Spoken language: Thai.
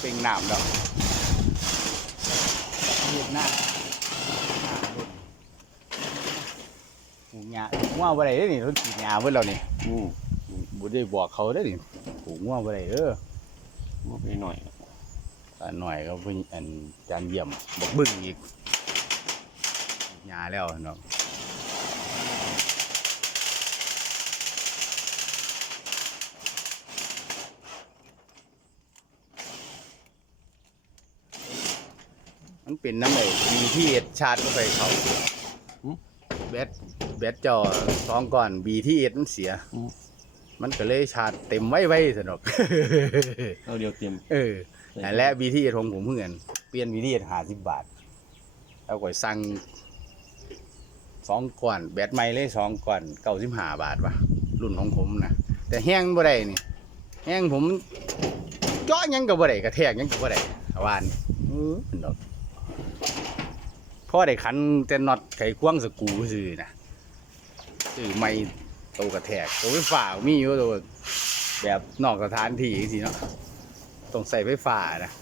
เป็นน้ำแล้วเฮ็ดหน้าหน้ารุ่นปลูกหญ้าปลูกงัวบ่ได้เด้อนี่รถขีดหญ้าเพิ่นแล้วนี่อืมบ่ได้บอกเขาเด้อนี่ปลูกงัวบ่ได้เด้อบ่ไปหน่อยอันหน่อยก็เพิ่นอันจานเยี่ยมบอกบึ้งอีกหญ้าแล้วเนาะ มันเป็นน้ำไอ้บีที่เอ็ดชาร์จเข้าไปเขาแบตแบตจอสองก่อนบีที่เอ็ดมันเสีย มันก็เลยชาร์จเต็มไว้ไว้สนุกเอาเดียวเตรียมเออนั่นแหละบีที่ของผมเพื่อนเปลี่ยนบีที่หาสิบบาทแล้วก็สั่งสองก่อนแบตใหม่เลยสองก่อนเก้าสิบห้าบาทวะรุ่นของผมนะแต่แห้งบ่ได้นี่แห้งผมเจาะหยังก็บ่ได้กระแทกหยังก็บ่ได้วานเออดอก พ่อได้ขันแต่น็อตไขควงสกูซื่อนะซื้อไม่โตกระแทกตัวไฟฟ้ามีอยู่ตัวแบบนอกสถานที่สิเนาะต้องใส่ไฟฟ้านะ